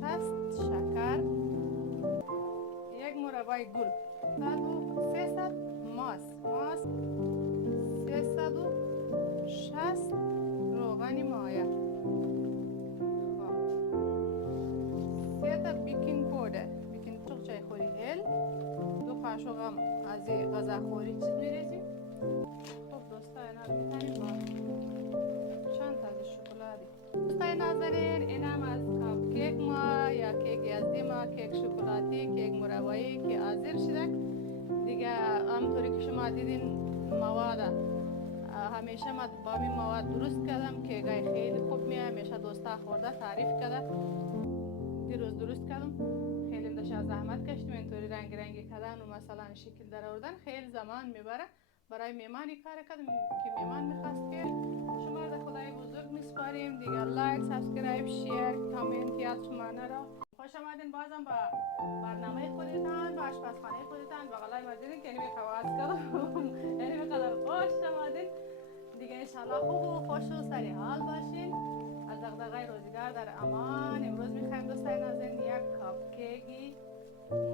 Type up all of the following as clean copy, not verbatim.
60 شکر، یک مربای گل، 300 ماست 360 روغن مایه، خب 3 تا بیکینگ پودر، چای خوری هل، 2 قاشق هم از غذاخوری چیز میریزیم. خب دوستای نازنین میتونیم با چند تا از شکلاتی. دوستای نازنین اینم از کاپ کیک ما یا کیک یزدی ما، کیک شکلاتی، کیک مربایی که حاضر شده دیگه. همونطوری که شما دیدین مواد همیشه ما با این مواد درست کردم که گای خیلی خوب میاد، همیشه دوستا خورده تعریف کرده. دیروز درست کردم، خیلی داشت زحمت کشیدم اینطوری رنگ رنگی کردن و مثلا شکل در آوردن خیلی زمان میبره. برای میمانی کار کردم که میمان میخواست که شما را خدای بزرگ میسپاریم دیگه. لایک، سابسکرایب، شیر، کامنت یاد شما نرا. خوش آمدین بازم با برنامه خودتان، با آشپزخانه خودتان. بغلای ما دیدین که اینو قواعد کردم یعنی به قدر خوش آمدین دیگه. انشالله خوب و خوش و سری حال باشین، از دغدغه روزگار در امان. امروز میخوایم دوستای نازنین یک کاپ کیکی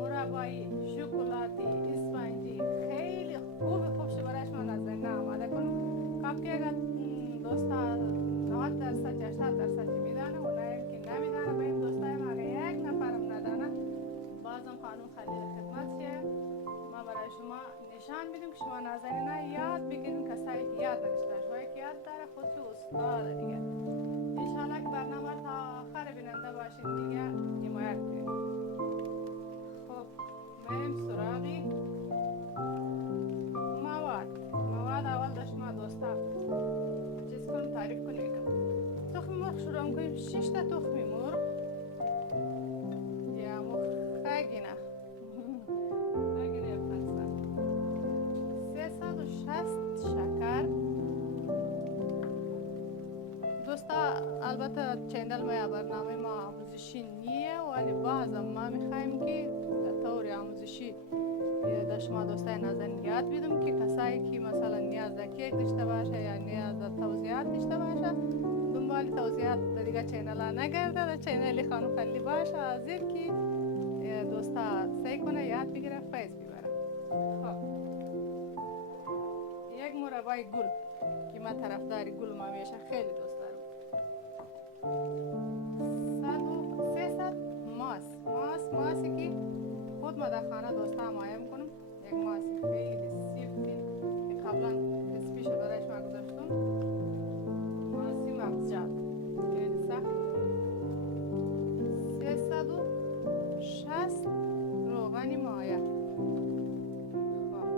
مربایی شکلاتی اسفنجی خیلی خوب شه برای شما نازنین آماده کنم. کاپ کیک دوستا 90% 80% میدانه، اونایی که نمیدانه به این دوستای ما اگه یک نفرم ندانه بازم خانم خلیل خدمت شه، ما برای شما نشان میدیم که شما نازنین یاد بگیرین. کسایی که یاد نداشته شوی که یاد داره خودشو استاد دیگه. انشالله که برنامه تا آخر بیننده باشین دیگه، حمایت کنین. خب میم سراغی مواد اول داشت ما دوستا چیز کنم تعریف کنیم. تخم مرغ شروع میکنیم. 6 تا تخم مرغ یا خیلی 360 شکر. دوستا البته چینل ما برنامه ما آموزشی نیه ولی بعضا ما میخوایم که طور آموزشی در شما دوستای نازنین یاد بدم که کسایی که مثلا نیاز در کیک داشته باشه یا نیاز در توضیحات داشته باشه دنبال توضیحات دیگه چینل ها نگرده، در چینل خانم خلیل باشه حاضر که دوستا سعی کنه یاد بگیره فیض ببره. خب یک مربای گل که من طرفدار گل ما میشه خیلی دوست دارم. 300 ماسی که خود ما در خانه دوستا مایه میکنم. یک ماسی خیلی سیفتی که قبلا رسیپیشو برای شما گذاشتم. ماسی مغزجات خیلی سخت. 360 روغن مایه، خب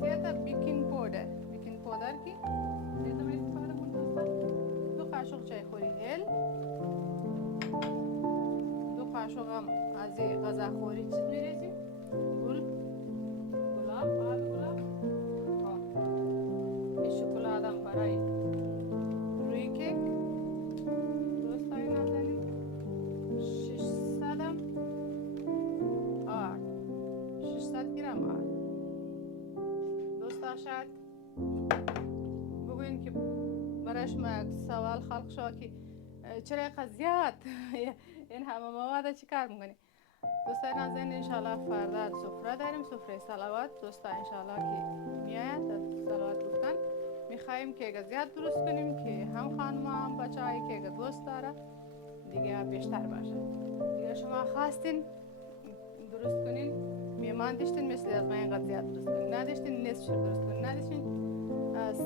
3 تا بیکینگ پودر که 3 تا استفاده کنید دوستا. 2 قاشق چای خوری هل، 2 قاشق هم از غذاخوری چیز میریزیم. گلاب این شکلات هم برای روی کیک دوستای نازنین. 600 گرم آرد. دوستا شاید بگوین که برای شما یک سوال خلق شد که چرا اینقدر زیاد این همه مواد چی کار میکنی؟ دوستای نازنین انشالله فردا سفره داریم، سفره صلوات. دوستا انشالله که میاید صلوات گفتن میخواییم که اگه زیاد درست کنیم که هم خانم هم بچه هایی که اگه دوست داره دیگه بیشتر باشه. دیگه شما خواستین درست کنین، میمان داشتین مثل از من اینقدر زیاد درست کنین، نداشتین نصف شیر درست کنین، نداشتین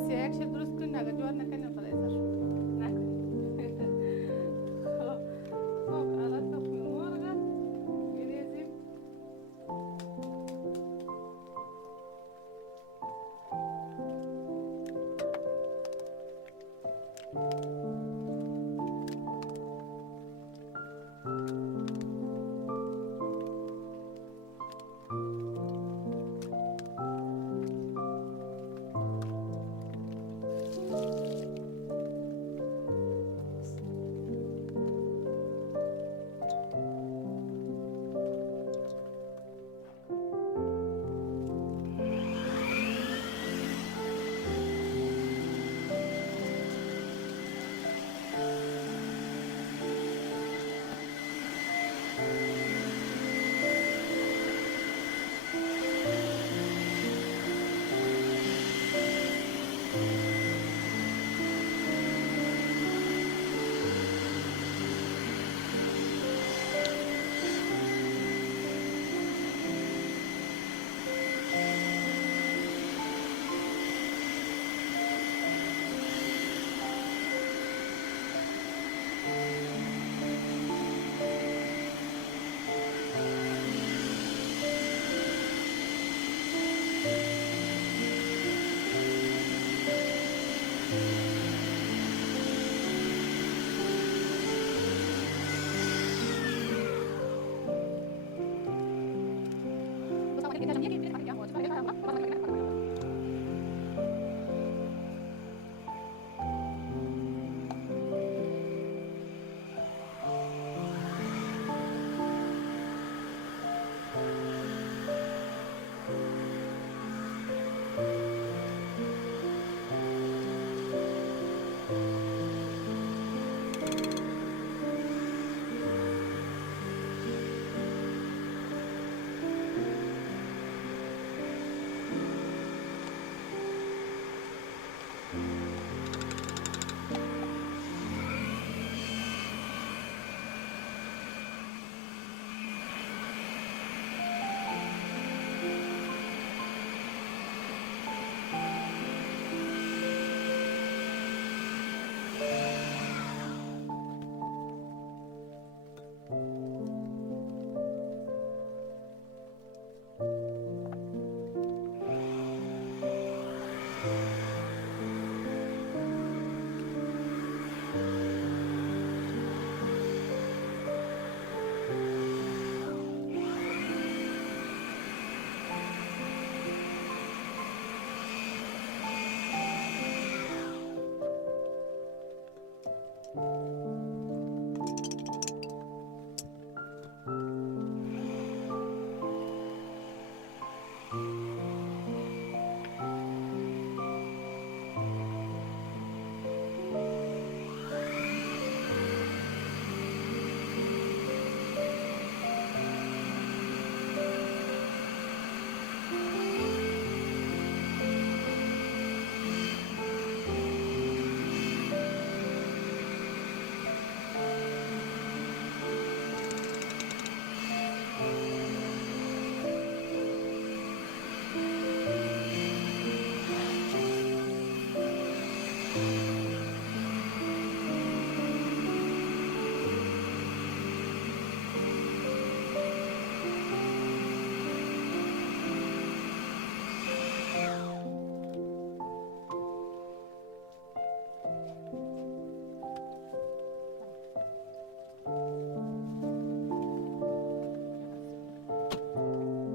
3 شیر درست کنین. اگه جوار نکنین خدای سرش نکنین. خب الان تخم مرغ میریزیم.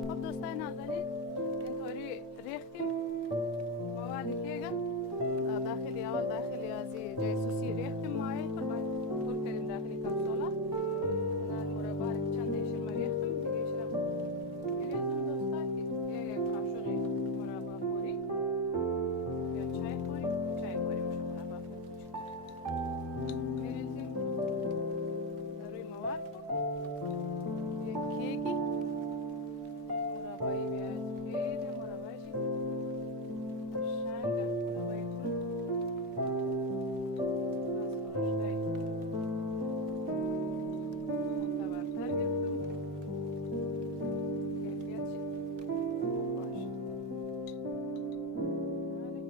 خب دوستای نازنین اینطوری ریختیم مواد که داخلی اول داخلی از جاسوسی ریختیم مایه پر باید پر کردیم داخلی کپسولا الان مربع چند ایشل ما ریختیم دیگه ایشلم میریزیم دوستا یک قاشق مربع خوری یا چای خوری میشه مربع خوری میریزیم روی مواد یک کیکی مربعی بیاید خیلی مربعشی شنگ مربعی کن از خورشتای معتبرتر گرفتم کیفیتش خوب باشه بله.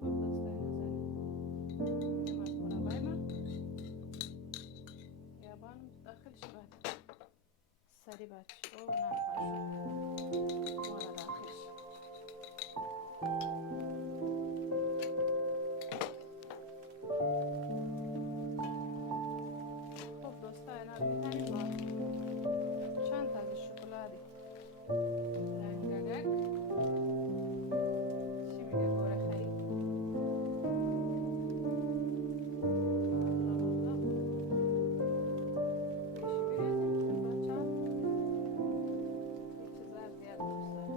خب دوستای نازنین اینم از مربعی من یابانم داخلش باید سری بچه او نه خواهد مال داخلش خب دوستای الان میتونیم با چند تا از شکلاتی رنگگک چی میگه گوره خری الله الله ایش بریزیم بچه ها یک چیزار زیاد دوست دارم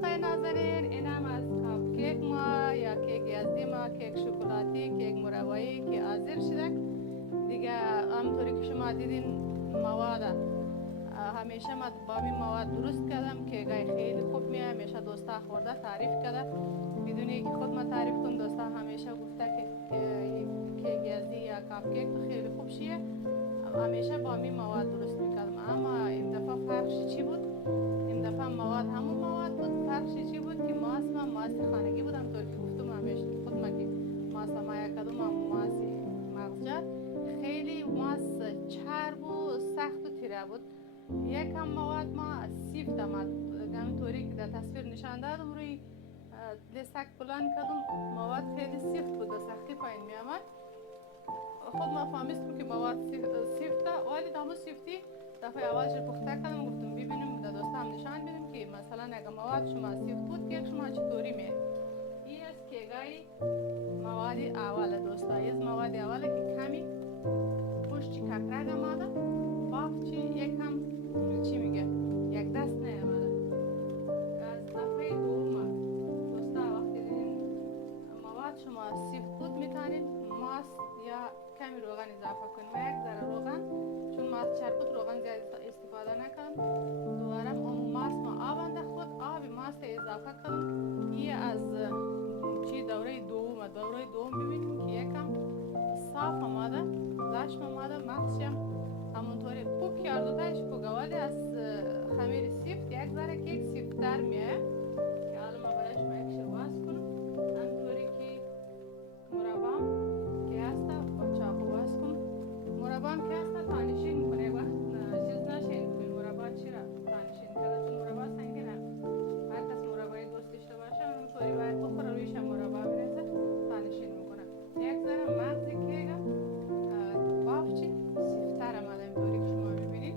دوستای ناظرین، این هم از کاپ کیک ما یا کیک یزدی ما، کیک شکلاتی، کیک مروایی که حاضر شده دیگه. همونطوری که شما دیدین مواد همیشه ما با این مواد درست کردم که خیلی خوب میاد. همیشه دوستا خورده تعریف کرده بدون که خود ما تعریف کنم. دوستا همیشه گفته که کیک یزدی یا کاپ کیک تو خیلی خوب شیه. همیشه با این مواد درست میکردم، اما این دفعه فرقش چی بود؟ این دفعه مواد همون مواد بود، فرقش چی بود که ماست خانگی بودم. طور که گفتم همیشه خود ما که ماست ما یک کدوم ماست مغزجات خیلی ماست چرب و سخت و تیره بود. یکم مواد ما سیفت آمد، همونطوری که در تصویر نشان دادم روی لسک بلند کردم مواد خیلی سیفت بود و سختی پایین می آمد. خود ما فهمیستم که مواد سیفته، ولی دامو سیفتی دفعه اولش پخته کردم. گفتم ببینیم در دوستم نشان بدیم که مثلا اگه مواد شما سیفت بود که شما چطوری می این از کیگای مواد اول دوستا. از مواد اول که کمی پشت ککرک آمده، بافچی یکم چی میگه یک دست نیامده. از دفعه دوم دوستا وقتی دیدین مواد شما سیفت بود میتونین ماست یا کمی روغن اضافه کنیم. یک ذره روغن، چون ماست چرب بود روغن زیاد استفاده نکنم. دوباره اون ماست ما آب انداخت، آب ماست اضافه کنم. این از چی دوره دوم ببینیم که یکم صاف آمده، لشم آمده، مغزشم همونطوری پوک کرده تایش پوگوالی از خمیر سیفت یک ذره کیک سیفتر میه که حالا ما برای شما یک شرباز کنم. همونطوری که مربام که هسته با چاقو باز کنم. مربام که هسته تانشین کنه، یک وقت چیز نشین کنید مربا چی را تانشین کرده، چون مربا سنگینه. هر کس مربای دوست داشته باشه همونطوری باید بخوره رویش مربا بریزه تانشین میکنه. یک ذره مغزی که بافچی سیفتر آمده اینطوری که شما میبینید.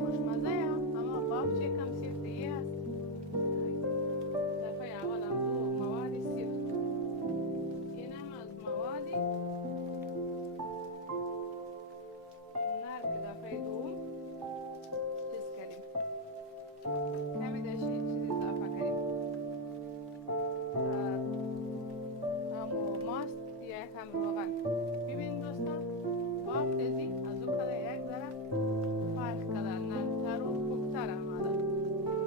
خوشمزه اما بافچی کم سیفتی هست. دفعه اول هم دو موادی سیفت، این هم از موادی نرم که دفعه دوم چیز کردیم، کمی داشتی چیزی اضافه کردیم. همو ماست یا یکم روغن. ببینید دوستا بافت ازی از او کده یک ذره فرق کده، نرمتر و خوبتر آمده.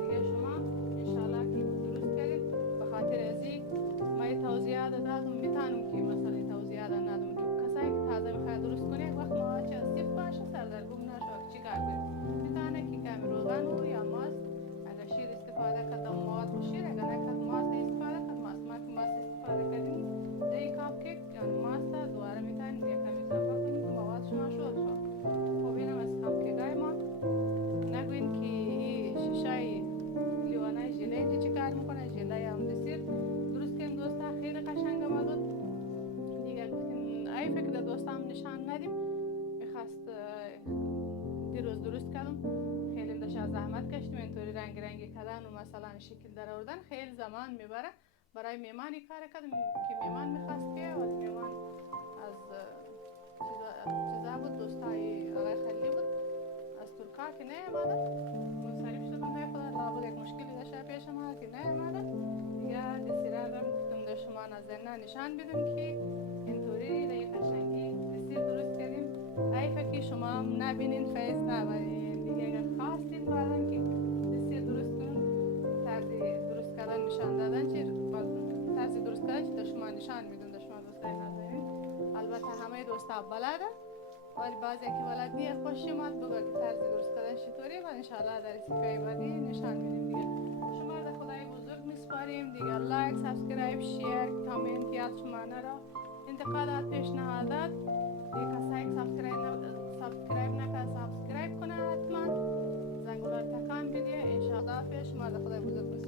دیگه شما انشالله که درست کردید. به خاطر ازی ما یه توضیحات دادم، میتونم که مثلا توضیحات ندم که کسایی که تازه میخواد درست کنه یک وقت مواد چه سیفت باشه سردرگم نشه چی کار کنیم. میتونه که کمی روغن و یا ماست اگر شیر استفاده کردم مواد و شیر، اگر نکرد ماست استفاده کرد ماست. ما که ماست استفاده کردیم در کاپ کیک یعنی ماست دوباره میتونیم یکم اضافه کنیم که مواد شما شد. خب اینم از کاپ کیکای ما. نگوین که این شیشه لیوانای ژله چی کار میکنه، ژله هم دسیر درست کردیم دوستا خیلی قشنگ آمد. دیگه گفتیم ای فکر دوستام نشان ندیم، میخواست دیروز درست کردم. خیلی داشت زحمت کشیدیم اینطوری رنگی کردن و مثلا شکل در آوردن خیلی زمان میبره. برای میمانی کار کردم که میمان میخواست که و میمان از چیزا بود، دوستای آقای خلیلی بود از ترکا که نیامده. منصرف شدم های خدا لابد یک مشکلی داشته پیش ما که نیامده. دیگه دسیره هم گفتم در شما نظرنا نشان بدم که اینطوری در قشنگی دسیر درست کردیم. ای فکر شما هم نبینین فیض نبرین. دیگه اگر خواستین بعدم که دسیر درست کنین طرزی درست کردن نشان دادن چی طرزی درست کردن چی در شما نشان میدم در شما دوستای ناظرین. البته همه دوستا بلده ولی بعضی که بلد نیه خوشی مات بگو که طرزی درست کردن چطوری و انشالله در رسیپی بعدی نشان میدیم. دیگه شما در خدای بزرگ میسپاریم. دیگه لایک، سابسکرایب، شیر، کامنت یاد شما نرا، انتقادات، پیشنهادات. دیگه کسایی که سابسکرایب نکنه سابسکرایب کنه حتما، زنگوله تکان بده. انشالله شما در خدای بزرگ